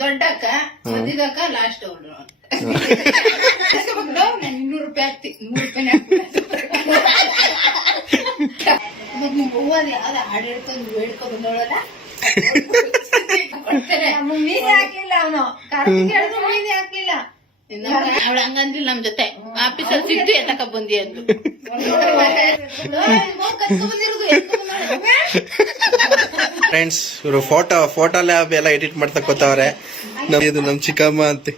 ದೊಡ್ಡ ಅಕ್ಕ ಮದ್ದಿದ ಅಕ್ಕ ಲಾಸ್ಟ್ ಅವಳು 200 ರೂಪಾಯಿ ಹಾಕ್ತಿ 100 ರೂಪಾಯಿ ಯಾವ್ದು ಹಾಡು ಹೇಳ್ಕೊಂಡು ಬೇಡ್ಕೊ ಬಂದವಳಲ್ಲ ಕೊಡ್ತಾರೆ. ಮೀನೇ ಹಾಕ್ಲಿಲ್ಲ ಅವನು ಮೀನೇ ಹಾಕ್ಲಿಲ್ಲ ಅವಳು ಹಂಗಂದಿಲ್ಲ ನಮ್ ಜೊತೆ ಆಫೀಸಲ್ಲಿ ಸಿಕ್ತು ಎತ್ತಕ ಬಂದಿ ಅಂದು ಫ್ರೆಂಡ್ಸ್ ಇವರು ಫೋಟೋ ಲ್ಯಾಬ್ ಎಲ್ಲ ಎಡಿಟ್ ಮಾಡ್ತಾ ಕೂತವ್ರೆ. ಇದು ನಮ್ ಚಿಕ್ಕಮ್ಮ ಅಂತೆ.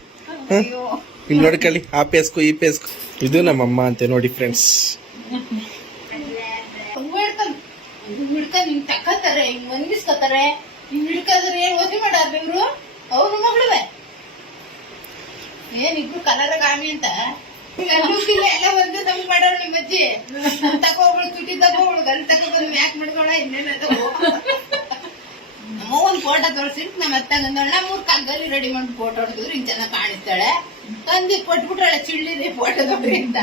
ಇಲ್ಲಿ ನೋಡ್ಕೊಳ್ಳಿ ಆ ಪೇಸ್ಕು ಈ ಪೇಸ್ಕು ಇದು ನಮ್ಮಮ್ಮ ಅಂತೆ ನೋಡಿ ಫ್ರೆಂಡ್ಸ್. ಹಿಡ್ಕೊಂಡ್ ಹಿಂಗ್ ತಕ್ಕತಾರೆ ಹಿಂಗ್ ಒಣಗಿಸ್ಕೊತಾರೆ ಹಿಂಗ್ ಹಿಡ್ಕಂದ್ರೆ ಏನ್ ಓದಿ ಮಾಡಾರ ಇವ್ರು ಅವ್ರು ಮಗಳುವೆ ಏನ್ ಇಬ್ರು ಕಲರ ಗಾಮಿ ಅಂತ ಎಲ್ಲ ಬಂದು ನಮ್ಗ್ ಮಾಡೋರು ನಿಮ್ ಅಜ್ಜಿ ತಗೋಗಳು ತುಟಿ ತಗೋಗಳು ಗಲ್ ತಗೋ ಬಂದು ಯಾಕೆ ಮಾಡ್ಕೊಳ ಇನ್ನೇನ ನಮ್ಮ ಒಂದ್ ಫೋಟೋ ತೋರಿಸಿ ನಮ್ಮ ಅತ್ತಂಗಂದಳ 3 ಕಗ್ಗಲ್ಲಿ ರೆಡಿ ಮಾಡಿ ಫೋಟೋ ಹೊಡ್ತಿದ್ರು ಹಿಂಗ್ ಚೆನ್ನಾಗ್ ಕಾಣಿಸ್ತಾಳೆ ತಂದಿ ಕೊಟ್ಬಿಟ್ರಳೆ ಚಿಳ್ಳಿರಿ ಫೋಟೋ ತಗೊಳ್ರಿ ಅಂತ.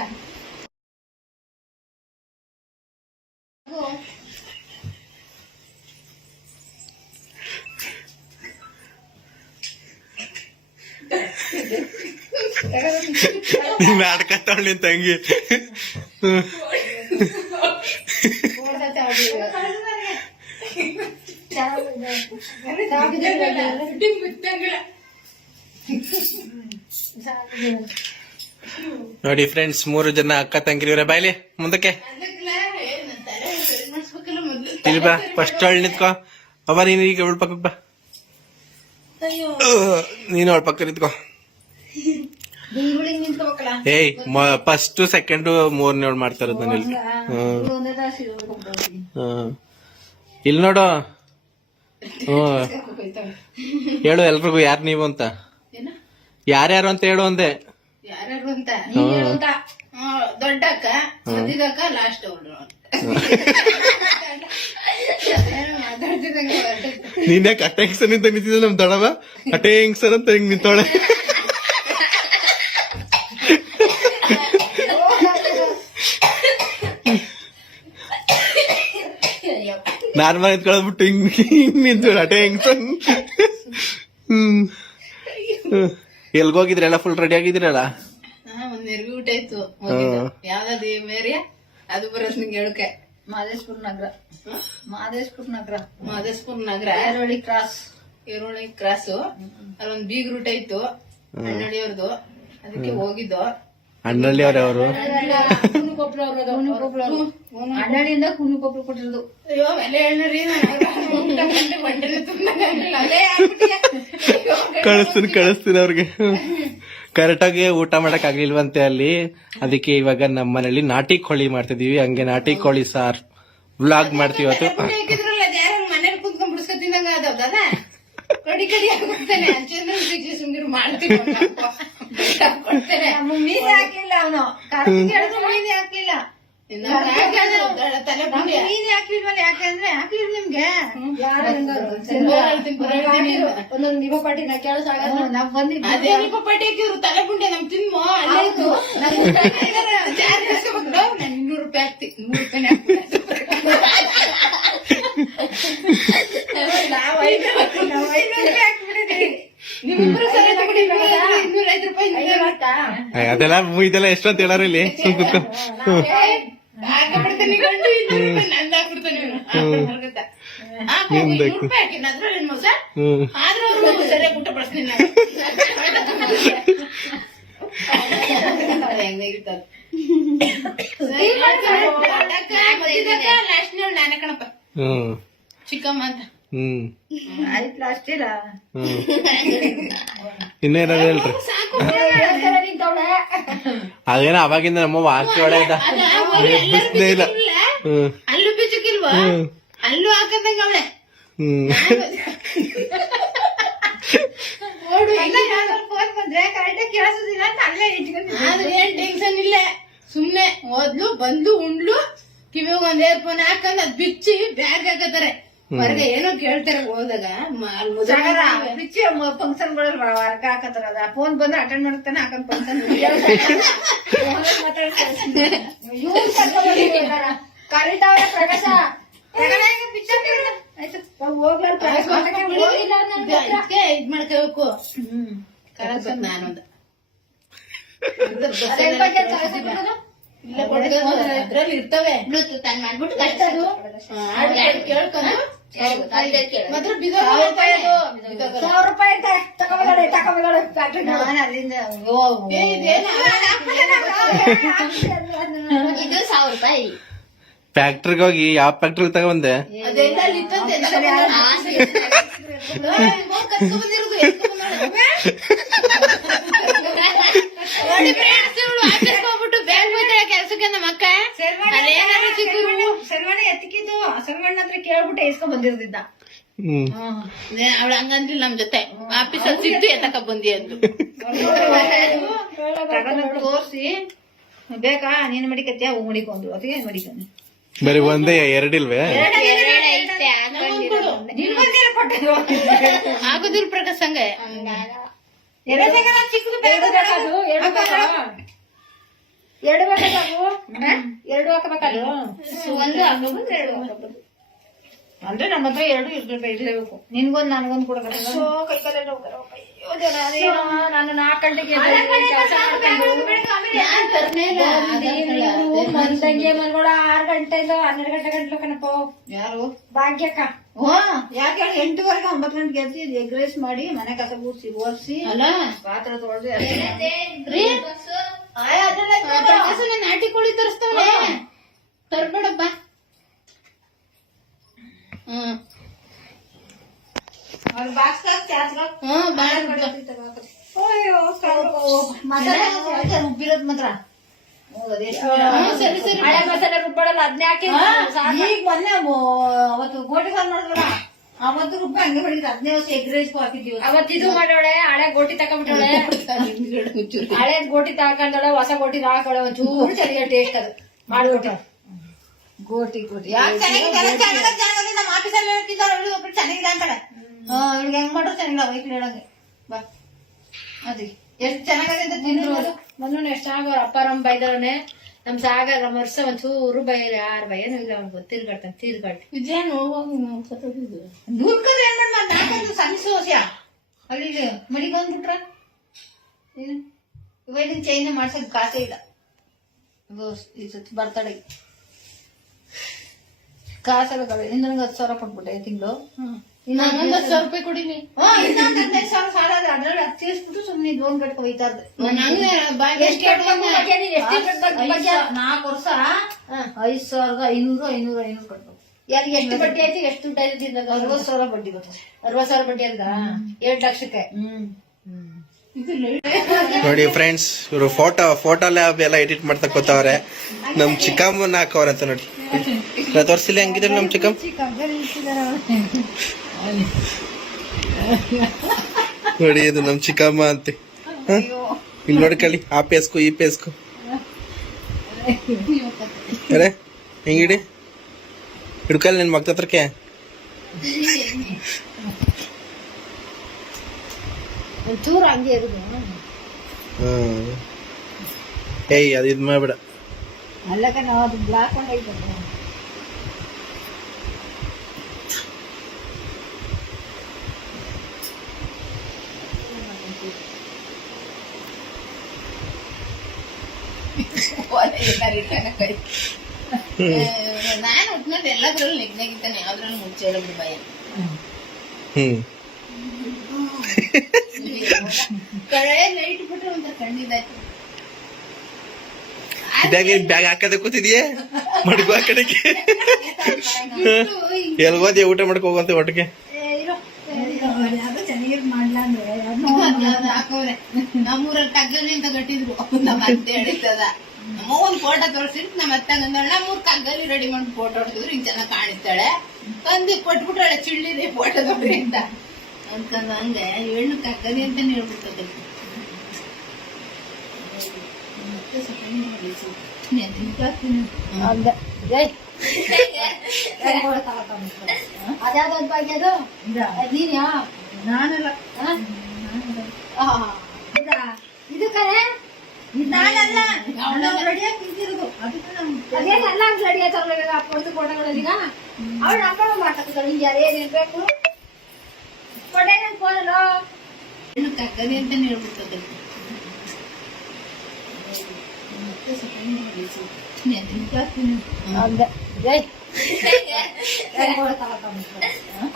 ನಾಟಕ ತಗೊಳ್ಳಿ ತಂಗಿ ನೋಡಿ ಫ್ರೆಂಡ್ಸ್ 3 ಜನ ಅಕ್ಕ ತಂಗಿರಿವ್ರೆ. ಬಾಯ್ಲಿ ಮುಂದಕ್ಕೆ ಇಲ್ಲಿ ಬಾ ಫಸ್ಟ್ ಅವಳು ನಿಂತ್ಕೋ. ಅವ ನೀನು ಈಗ ಅವಳ ಪಕ್ಕಕ್ಕೆ ಬಾ. ನೀನು ಅವಳ ಪಕ್ಕ ನಿಂತ್ಕೋ. ಏಯ್ ಫಸ್ಟ್ ಸೆಕೆಂಡ್ 3ನೇವಳು ಮಾಡ್ತಾ ಇರೋದು ನಾನು ಇಲ್ಲಿ. ಇಲ್ಲಿ ನೋಡು. ಹೇಳು ಎಲ್ರಿಗೂ ಯಾರು ನೀವು ಅಂತ, ಯಾರ್ಯಾರು ಅಂತ ಹೇಳು ಅಂದೆ. ಯಾರ್ಯಾರು ಅಂತ ದೊಡ್ಡ ಅಕ್ಕ ಮದ್ದಿದ ಅಕ್ಕ ಲಾಸ್ಟ್ ಅವಳು ನೀನ್ ಯಾಕೆ ಅಟೆಂಗ್ಸನ್ ಅಂತ ನಿಂತಿದ್ದ ನಮ್ ದೊಡವ ಅಟೆಂಗ್ಸನ್ ಅಂತ ಹೆಂಗ್ ನಿಂತವಳೆ. ನಾರ್ಮಲ್ ನಿಂತ್ಕೊಳ್ಬಿಟ್ಟು ಹಿಂಗ್ ಹಿಂಗ್ ನಿಂತ ಅಟೆಂಗ್ಸನ್. ಎಲ್ಗೋಗಿದ್ರಲ್ಲ ಫುಲ್ ರೆಡಿ ಆಗಿದ್ರಲ್ಲ. ಒಂದ್ ನೆರವಿ ಊಟ ಇತ್ತು ಯಾವ್ದು ಮೇರಿಯ ಅದು ಬರೋದ್ ನಿಂಗೆ ಹೇಳಕ್ಕೆ ಮಾದೇಶ್ಪುರ ನಗರ ಈರುಳ್ಳಿ ಕ್ರಾಸ್ ಅಲ್ಲೊಂದ್ ಬೀಗ್ ರೂಟ ಇತ್ತು ಅಣ್ಣಳ್ಳಿಯವ್ರದ್ದು ಅದಕ್ಕೆ ಹೋಗಿದ್ದು. ಅಣ್ಣಳ್ಳಿ ಅವ್ರವರು ಅಣ್ಣಳ್ಳಿಯಿಂದ ಕುನುಕೊಪ್ರ ಕೊಟ್ಟಿರೋದು. ಅಯ್ಯೋ ಎಲ್ಲ ಹೇಳ್ರಿ ಕಳಿಸ್ತೀನಿ ಅವ್ರಿಗೆ. ಕರೆಕ್ಟಾಗಿ ಊಟ ಮಾಡಕ್ ಆಗ್ಲಿಲ್ವಂತೆ ಅಲ್ಲಿ. ಅದಕ್ಕೆ ಇವಾಗ ನಮ್ಮ ಮನೇಲಿ ನಾಟಿ ಕೋಳಿ ಮಾಡ್ತಿದೀವಿ. ಹಂಗೆ ನಾಟಿ ಕೋಳಿ ಸಾರ್ ವ್ಲಾಗ್ ಮಾಡ್ತೀವಿ ಇವತ್ತು. ಮನೇಲಿ ಕುಂತ್ಕೊಂಡ್ ಬಿಡಿಸ್ಕೊ ತಿಂದಂಗ ಅದ ಕಡಿ ಕಡಿ ಆಗೋಗ್ತಾನೆ ಸುಂದರ ಮಾಡ್ತೀನಿ ಕೊಡ್ತೇನೆ. ಮೀನೇ ಹಾಕ್ಲಿಲ್ಲ ಅವನು ಮೀನೇ ಹಾಕ್ಲಿಲ್ಲ ಮೀನೇ ಹಾಕ್ಲಿಲ್ವಲ್ಲ. ಯಾಕಂದ್ರೆ ಹಾಕ್ಲಿಲ್ಲ ನಿಮ್ಗೆ ಒಂದೊಂದು ನಿಭ ಪಾಟಿ ನಾ ಕೇಳೋ ನಾವ್ ಬಂದಿದ್ವಿ. ಅದೇ ನಿಭ ಪಾಟಿ ಹಾಕಿದ್ರು ತಲೆ ಬುಂಡೆ ನಮ್ ತಿನ್ಮೋ ಅಲ್ಲಾಯ್ತು 200 ರೂಪಾಯಿ ಹಾಕ್ತಿ 100 ರೂಪಾಯಿ ಹಾಕ್ಬಿಟ್ಟಿದೀವಿ. ನಿಮ್ಮಿಬ್ರು ಸರಿ ತಗೊಂಡು 205 ರೂಪಾಯಿ ಅದೆಲ್ಲ ಇದೆಲ್ಲ ಎಷ್ಟು ಅಂತ ಹೇಳಾರ ಇಲ್ಲಿ. ಹಾಕಬಿಡ್ತಾನೆ ಗಂಡು 200 ರೂಪಾಯಿ ನಂದು ಹಾಕ್ಬಿಡ್ತಾನೆ ಅದ್ರಲ್ಲಿ ಮೋಸ ಆದ್ರೂ ಅವ್ರು ಸರಿಯಾಗಿ ಊಟ ಬಡಿಸ್ತೀನಿ ಹೆಂಗಿರ್ತದ ಲಾಸ್ಟ್ ನಾನೇ ಕಣಪ್ಪ ಚಿಕ್ಕಮ್ಮ ಅಂತ. ಆಯ್ತು ಲಾಸ್ಟ್ ಇಲ್ಲ ಇನ್ನೇನಾರ ಹೇಳ್ರಿ. ಅದೇನ ಅವಾಗಿಂದ ನಮ್ಮ ವಾಕಿ ಒಳ್ಳೆ ಇಲ್ಲ. ಅಲ್ಲೂ ಬಿಚ್ಚಕ್ಕಿಲ್ವಾ ಅಲ್ಲೂ ಹಾಕಂದಂಗ ಅವಳೆ ಫೋನ್ ಬಂದ್ರೆ ಕರೆಕ್ಟಾಗಿ ಕೇಳಿಸೋದಿಲ್ಲ ಅಂತ ಅಲ್ಲೇ ಇಟ್ಕೊಂಡು ಏನ್ ಟೆನ್ಷನ್ ಇಲ್ಲ. ಸುಮ್ನೆ ಓದ್ಲು ಬಂದ್ಲು ಉಂಡ್ಲು ಕಿವಿಗೆ ಒಂದ್ ಏರ್ಫೋನ್ ಹಾಕೊಂಡ್ ಅದ್ ಬಿಚ್ಚಿ ಬ್ಯಾಗ್ ಹಾಕತಾರೆ. ಹೊರಗೆ ಏನೋ ಕೇಳ್ತಾರೆ ಹೋದಾಗ ಬಿಚ್ಚಿ ಫಂಕ್ಷನ್ ಹೊರಗ ಹಾಕತ್ತಾರ. ಅದ ಫೋನ್ ಬಂದ್ರೆ ಅಟೆಂಡ್ ಮಾಡ್ತಾನೆ ಹಾಕೊಂಡ್ ಫಂಕ್ಷನ್ ಕರೆಕ್ಟ್ ಅವ್ರೆ ಪ್ರಕಾಶ ಇದಕ್ಕೆ ಇದ್ ಮಾಡ್ಕೋಬೇಕು ನಾನೊಂದು ಇದ್ರಲ್ಲಿ ಇರ್ತವೆ ಬ್ಲೂಟೂತ್ ಆನ್ ಮಾಡ್ಬಿಟ್ಟು ಕಷ್ಟ ಕೇಳ್ಕೊಂಡು ಮಾತ್ರ ₹1,000 ನಾನು ಅಲ್ಲಿಂದ ಇದು ₹1,000 ಫ್ಯಾಕ್ಟ್ರಿಗೆ ಹೋಗಿ ಯಾವ ಫ್ಯಾಕ್ಟ್ರಿ ತಗೊಂಡೆ ಅದೆಲ್ಲ ಅಲ್ಲಿ ಇತ್ತಂತೆ ಹೋಗ್ಬಿಟ್ಟು ಬ್ಯಾಗ್ ಹೋಗ್ತಾಳೆ ಕೆಲ್ಸಕ್ಕೆ ನಮ್ಮ ಅಕ್ಕ ಸರ್ವಣ್ಣ ಎತ್ತಿಕಿದ್ದು ಸರ್ವಣ್ಣ ಹತ್ರ ಕೇಳ್ಬಿಟ್ಟು ಎಸ್ಕೊಂಡ್ ಬಂದಿರ್ತಿದ್ದ. ಅವಳು ಹಂಗಂದ್ರಿಲ್ಲ ನಮ್ ಜೊತೆ ಆಫೀಸಲ್ಲಿ ಸಿಕ್ತು ಎತ್ತಕ ಬಂದಿ ಅಂದ್ರು ತೋರ್ಸಿ ಬೇಕಾ ನೀನ್ ಮಡಿಕತ್ಯಾ ಹೋಗ್ ಮಡಿಕೊಂಡ್ರು ಅದಕ್ಕೆ ಮಡಿಕೊಂಡೆ. ಬರೀ ಒಂದೇ ಎರಡಿಲ್ವೇ ಆಗುದಿಲ್ಲ ಪ್ರಕಾಶ್ ಹಂಗ ಚಿಕ್ಕದು ಬೇಕಾದು ಎರಡು ಬೇಕಾದು ಎರಡು ಹಾಕಬೇಕಾದು ಒಂದು ಆಗೋದು ಎರಡು ಹಾಕಬಹುದು. ಅಂದ್ರೆ ನಮ್ಮ ಹತ್ರ ಎರಡು ಇರ್ಲೇಬೇಕು. ನಿನ್ಗೊಂದ್ ನನ್ಗೊಂದ್ ಕೂಡ ನಾನು 4 ಗಂಟೆಗೆ ಮಂದಂಗೆ ಮನ್ಗಳ 6 ಗಂಟೆಯಿಂದ 12 ಗಂಟೆ ಗಂಟ್ಲು ಕಣಪ್ಪ. ಯಾರು ಭಾಗ್ಯಕ್ಕ ಯಾಕೆ 8ವರೆಗೆ 9 ಗಂಟೆಗೆ ಎದ್ದು ಎಗ್ ರೈಸ್ ಮಾಡಿ ಮನೆ ಕಸ ಕೂರ್ಸಿ ಓದಿಸಿ ಅಲ್ಲ ಪಾತ್ರ ತೊಳೆದು ನಾಟಿ ಕೋಳಿ ತರಿಸ್ತಾವಳೆ ತರ್ಬೇಡಪ್ಪ. ರುಬ್ಬಿರೋದ್ ಮಾತ್ರ ಸರಿ ಸರಿ ಹಳೆ ಮಸಾಲೆ ರುಬ್ಬಳಲ್ಲ ಅದನ್ನೇ ಹಾಕಿ ಈಗ ಮೊನ್ನೆ ಅವತ್ತು ಗೋಟಿ ಸಾರು ಮಾಡಿದ್ರಲ್ಲ ಅವತ್ತು ರುಬ್ಬ ಹಂಗೆ ಮಾಡಿದ್ರು ಅದನ್ನೇ ಎಗ್ ರೈಸ್ ಹಾಕಿದ್ವಿ. ಅವತ್ತು ಇದು ಮಾಡೋಳೆ ಹಳೆ ಗೋಟಿ ತಕೊಂಡ್ಬಿಟ್ಟವಳೆ ಹಳೆ ಗೋಟಿ ತಕೊಂಡಳೆ ಹೊಸ ಗೋಟಿ ಹಾಕೊಳ್ಳೆ ಒಂಚೂರು ಚೆನ್ನಾಗಿ ಟೇಸ್ಟ್ ಅದು ಮಾಡ್ಬಿಟ್ಟ ಗೋಟಿ ಗೋಟಿ ನಮ್ಮ ಆಫೀಸಲ್ಲಿ ಹೇಳ್ತಿದ್ದವ್ರು ಒಬ್ರು ಚೆನ್ನಾಗಿಲ್ಲ ಅಂತಾಳೆ. ಇವ್ಳಿಗೆ ಹೆಂಗ್ ಮಾಡ್ರು ಚೆನ್ನಾಗಿಲ್ಲ ವೈಕ್ಲಿ ಹೇಳಂಗೆ ಬಾ ಅದಿ ಎಷ್ಟ್ ಚೆನ್ನಾಗದೆ ತಿಂದ್ರು ಮೊನ್ನೆ ಎಷ್ಟ್ ಚೆನ್ನಾಗ ಅಪ್ಪಾರಮ್ಮ ಬೈದವನೆ ನಮ್ ಸಾಗರ ಮರ್ಸ ಒಂಚೂರು ಬೈಲಿ 6 ಬೈಯನು ಇಲ್ಲ ಅವ್ನಿಗೆ ತಿರ್ಗಾಡ್ತಾನೆ ತಿರ್ಗಾಡ್ತಿ ವಿಜಯ ನೋಡ್ಬೋದು ನೂರ್ಕದ್ರೆ ಏನ್ ಮಾಡ್ ನಾಕೊಂದು ಸಣ್ಣ ಸೋಸ್ಯ ಅಲ್ಲಿ ಮಡಿಕೊಂಡ್ಬಿಟ್ರ ಇವತ್ತಿನ ಚೈನ್ ಮಾಡ್ಸಕ್ ಕಾಸೇ ಇಲ್ಲ. ಈ ಸತಿ ಬರ್ತಡೆ ಕಾಸೆಲ್ಲ ಇನ್ನು ನನಗೆ 10,000 ಕೊಟ್ಬಿಟ್ಟೆ ತಿಂಗಳು. ಇನ್ನೊಂದು ₹10,000 ಕೊಡಿನಿ. ಇನ್ನೊಂದು 15,000 ಸಾಲ ಆದ್ರೆ ಅದ್ರಲ್ಲಿ ತೀರ್ಸ್ಬಿಟ್ಟು ಸುಮ್ನೆ ಲೋನ್ ಕಟ್ಕೊ ಹೋಯ್ತಾ ಇದ್ದೆ. 4 ವರ್ಷ 5,500 ಕಟ್ಬೇಕು. ಯಾರಿಗೆ ಎಷ್ಟು ಬಡ್ಡಿ ಆಯ್ತು ಎಷ್ಟು ದುಡ್ಡು ಆಯ್ತು 60,000 ಬಡ್ಡಿ ಬರ್ತದೆ. 60,000 ಬಡ್ಡಿ ಅಲ್ದ 2 ಲಕ್ಷಕ್ಕೆ. ನೋಡಿ ಫ್ರೆಂಡ್ಸ್, ಇವರು ಫೋಟೋ ಲ್ಯಾಬ್ ಎಲ್ಲ ಎಡಿಟ್ ಮಾಡ್ತಾ ಕೂತವ್ರೆ. ನಮ್ ಚಿಕ್ಕಮ್ಮನ ಹಾಕವ್ರಂತ ನೋಡಿ. ತೋರ್ಸಿಲ್ಲ ಹೆಂಗಿದ್ರು ನಮ್ ಚಿಕ್ಕಮ್ಮ ನೋಡಿ, ಇದು ನಮ್ ಚಿಕ್ಕಮ್ಮ ಅಂತೆ. ಇಲ್ಲಿ ನೋಡ್ಕೊಳ್ಳಿ, ಆ ಪೇಸ್ಕು ಈ ಪೇಸ್ಕು ಅರೆ ಹೆಂಗಿಡಿ ಹಿಡ್ಕಲ್ ನಿನ್ ಮಗ್ತ ಹತ್ರಕ್ಕೆ. ಒಂಚೂರು ಹಂಗೆ ಇರುದು ಏಯ್ ಅದು ಇದ್ ಮಾಡ್ಬೇಡ. ಅಲ್ಲಕ ನಾವು ಅದು ಬ್ಲಾಕ್ ಕೊಂಡೈತೆ ನಾನು ಒಟ್ನಲ್ಲಿ ಎಲ್ಲದ್ರಲ್ಲೂ ನೆಗ್ನಾಗಿದ್ದಾನೆ, ಯಾವ್ದ್ರಲ್ಲಿ ಮುಂಚೆ ಹೇಳೋದು ಭಯ. ಕಳೆ ಲೈಟ್ ಬಿಟ್ರೆ ಒಂಥರ ಕಣ್ಣಿದಾಯ್ತು. ಬ್ಯಾಗ್ ಹಾಕದೆ ಕೂತಿದ್ಯೆ ಮಡ್ಗು ಆ ಕಡೆಗೆ. ಎಲ್ಲಿ ಹೋದ್ಯ ಊಟ ಮಾಡ್ಕೊ ಹೋಗಂತ ಒಟ್ಟಿಗೆ. ಹಾಕೋರೆ ನಮ್ಮೂರಲ್ಲಿ ಕಗ್ಗಲಿ ಅಂತ ಕಟ್ಟಿದ್ರು. ನಮ್ಮ ಅತ್ತೆ ಹೇಳಿದ್ದದ ನಮ್ಮ ಒಂದ್ ಫೋಟೋ ತೋರಿಸಿಟ್ಟು ನಮ್ಮ ಅತ್ತ ನಮ್ಮೂರ್ ಕಗ್ಗಲಿ ರೆಡಿ ಮಾಡಿ ಫೋಟೋ ಹೊಡ್ತಿದ್ರು. ಹಿಂಗ್ ಚೆನ್ನಾಗ್ ಕಾಣಿಸ್ತಾಳೆ ತಂದು ಕೊಟ್ಬಿಟ್ರಾಳೆ ಚಿಳ್ಳಿರಿ ಫೋಟೋ ತಗೊಳ್ರಿ ಅಂತ ಅನ್ಕೊಂಡ್ ಹಂಗೆ ಹೆಣ್ಣು ಕಗ್ಗಲಿ ಅಂತ ಹೇಳ್ಬಿಡ್ತದೆ. ಅದ್ಯಾವ್ದು ಭಾಗ್ಯದು ನೀನ್ಯಾ ನಾನಲ್ಲ ಇದು ಕರೆ ನಾನಲ್ಲ ರೆಡಿಯಾಗಿ ನಿಂತಿರೋದು. ಅದೇನಲ್ಲ ರೆಡಿ ಆಯ್ತಾರಲ್ಲ ಫೋಟೋಗಳಲ್ಲಿ. ಅವಳು ಅಪ್ಪ ಮಾಡ್ತಕ್ಕಂಥ ನಿಂಗೆ ಏನಿರ್ಬೇಕು ಕೊಟ್ಟೆ ನನ್ ಫೋನಲ್ಲೋ ಕಕ್ಕನೆ ಅಂತ ಹೇಳ್ಬಿಡ್ತದೆ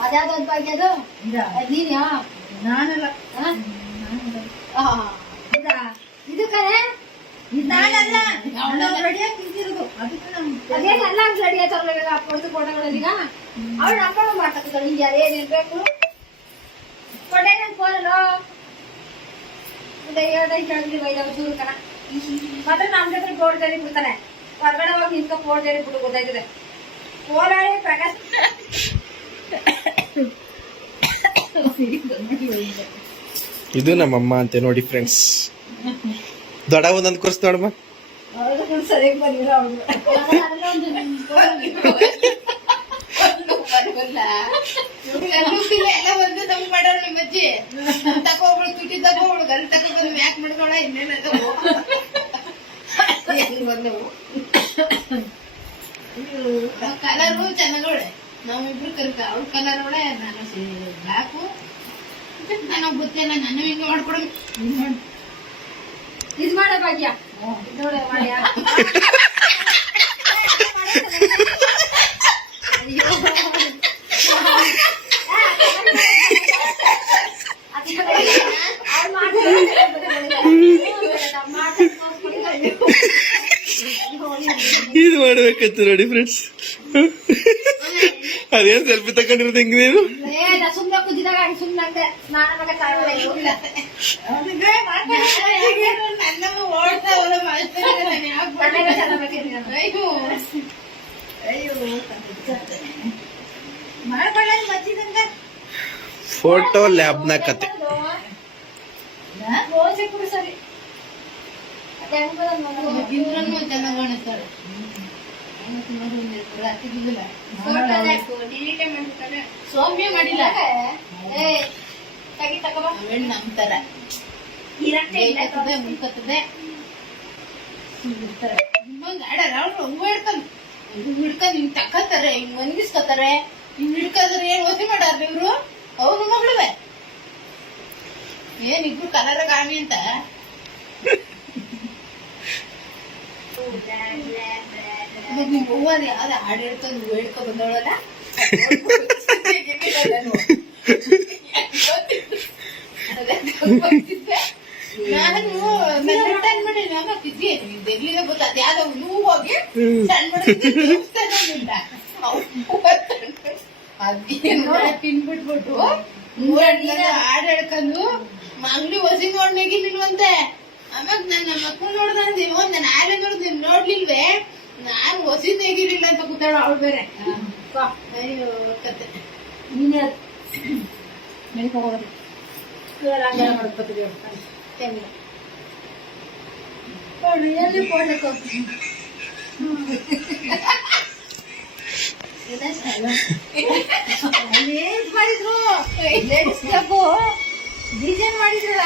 ಅದ್ಯಾವ್ದು ಭಾಗ್ಯ ಅದು ನೀನ್ಯಾ ನಾನಲ್ಲ ಇದು ಕರೆ ನಾನಲ್ಲ ರೆಡಿಯಾಗಿ ನಿಂತಿರೋದು ಅದಕ್ಕೆ ಅದೇನಲ್ಲ ಅಂತ ರೆಡಿ ಆಯ್ತಲ್ಲ ಅಪ್ಪಂದು ಫೋಟೋಗಳಲ್ಲೀಗ ಅವಳು ಅಪ್ಪ ಮಾಡ್ತಕ್ಕಂಥ ನಿಂಗೆ ಏನಿರ್ಬೇಕು ಕೊಟ್ಟೆ ನನ್ ಫೋನಲ್ಲೋ ಹೇಳ್ತೀವಿ ಬೈದಾಗ ಚೂರು ಕಣ ಮಾತ್ರ ನಮ್ ಜೊತೆ ಫೋನ್ ಜರಿ ಬಿಡ್ತಾನೆ ಹೊರಗಡೆ ಹೋಗಿ ನಿಂತ ಫೋನ್ ಜರಿ ಬಿಟ್ಟು ಗೊತ್ತಾಯ್ತದೆ ಫೋನ್ ಪ್ರಕಾಶ್ ಇದು ನಮ್ಮಮ್ಮ ಅಂತೆ ನೋಡಿ ಫ್ರೆಂಡ್ಸ್. ದೊಡ್ಡ ಒಂದೊಂದು ಕೂರ್ಸ್ ನೋಡಮ್ಮ. ಸರಿಯಾಗಿ ಬಂದಿಲ್ಲ ಎಲ್ಲ ಬಂದು ನಮ್ಗೆ ಮಾಡೋರು ನಿಮ್ಮ ಅಜ್ಜಿ ತಗೋಗಳು ತುಟಿ ತಗೋಗಳು ಗಲ್ ತಗೊಂಡು ಯಾಕೆ ಮಾಡ್ಕೊಳ ಇನ್ನೇನದು ಬಂದವು ಕಲರು ಚೆನ್ನಾಗವಳೆ ನಾವಿಬ್ರು ಕರ್ಕ ಅವಳ ಕಲರ್ ಅವಳೆ ನಾನು ಬ್ಲಾಕು ನನಗ್ ಗೊತ್ತಿಲ್ಲ ನಾನು ಹಿಂಗೆ ಮಾಡ್ಕೊಡ ಇದ್ ಮಾಡ ಭಾಗ್ಯ ನೋಡ ಮಾಡ್ಯ ಇದು ಮಾಡ್ಬೇಕಂತ ನೋಡಿ ಫ್ರೆಂಡ್ಸ್. ಅದೇನ್ ಸೆಲ್ಫಿ ತಕೊಂಡಿರೋದು ಹೆಂಗ್ ನೀನು? ಸುಮ್ನೆ ಕುದಿದಾಗ ಸುಮ್ನೆ ಸ್ನಾನ ಫೋಟೋ ಲ್ಯಾಬ್ನ ಕತೆ. ಸರಿ ಚೆನ್ನಾಗಿ ಕಾಣಿಸ್ತಾರೆ ಸೌಮ್ಯ ಮಾಡಿಲ್ಲ ನಂಬ್ತಾರ ಮುಳ್ಕತ್ತದೆ ಇನ್ನೊಂದು ಆಡಲ್ಲ ಅವ್ರು ಹಂಗ ಹಿಡ್ಕೊಂಡ್ ಹಿಂಗ್ ತಕ್ಕತಾರೆ ಹಿಂಗ್ ಒಣಗಿಸ್ಕೊತಾರೆ ಹಿಂಗ್ ಹಿಡ್ಕಂದ್ರೆ ಏನ್ ಓದಿ ಮಾಡಾರ ಇವ್ರು ಅವ್ರು ಮಗಳುವೆ ಏನ್ ಇಬ್ರು ಕಲರ್ ಗಾಮಿ ಅಂತ ನಿಮ್ ಹೂವಲ್ಲಿ ಯಾವ್ದು ಹಾಡು ಹೇಳ್ಕೊಂಡು ಹೇಳ್ಕೊ ಬಂದವಳಲ್ಲ ನಾನು ರಿಟರ್ನ್ ಮಾಡಿ ನಾನು ತಿದ್ದಿ ಡೆಲ್ಲಿಗೆ ಗೊತ್ತ ಅದ್ಯಾವ್ದೋ ನೀವು ಹೋಗಿ ಸಣ್ಣ ಅದೇನು ತಿನ್ಬಿಟ್ಬಿಟ್ಟು ಹಾಡು ಹೇಳ್ಕೊಂಡು ಅಂಗಡಿ ಹೊಸಿ ನೋಡ್ನಾಗಿ ನಿಲ್ವಂತೆ ಆಮ್ಯಾಗ ನನ್ನ ಮಕ್ಕಳು ನೋಡ್ದಂತ ನನ್ನ ಆಲೆ ನೋಡ್ದು ನೋಡ್ಲಿಲ್ವೇ ನಾನು ಹೊಸಿ ತೆಗಿಲಿಲ್ಲ ಅಂತ ಕೂತಾಳ ಅವಳು ಬೇರೆ ಅಯ್ಯೋ ಕತೆ ನೀನೇ ಮೆಲ್ಕ ಹೋಗೋದು ರಂಗಾರ ಮಾಡ್ಕೊತೀವಿ ಎಲ್ಲಿ ಕೊಡ್ಲಿಕ್ಕೆ ಲೇಟ್ ಮಾಡಿದ್ರು ಡಿಸೈನ್ ಮಾಡಿದ್ರಲ್ಲ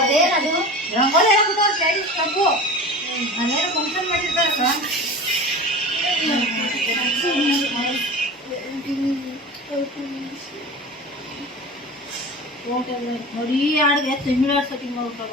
ಅದೇನದು ರಂಗೋಲಿ ಹೇಳ್ಬಿಟ್ಟು ಲೇಡೀಸ್ ಕ್ಲಬ್ಬು ನಾನೇನು ಫಂಕ್ಷನ್ ಮಾಡಿರ್ತಾರೆ ನೋಡಿ ಈ ಹಾಡಿಗೆ ಸಿಮಿಲರ್ ಸೆಟ್ಟಿಂಗ್ ಮಾಡ್ಕೊಂಡು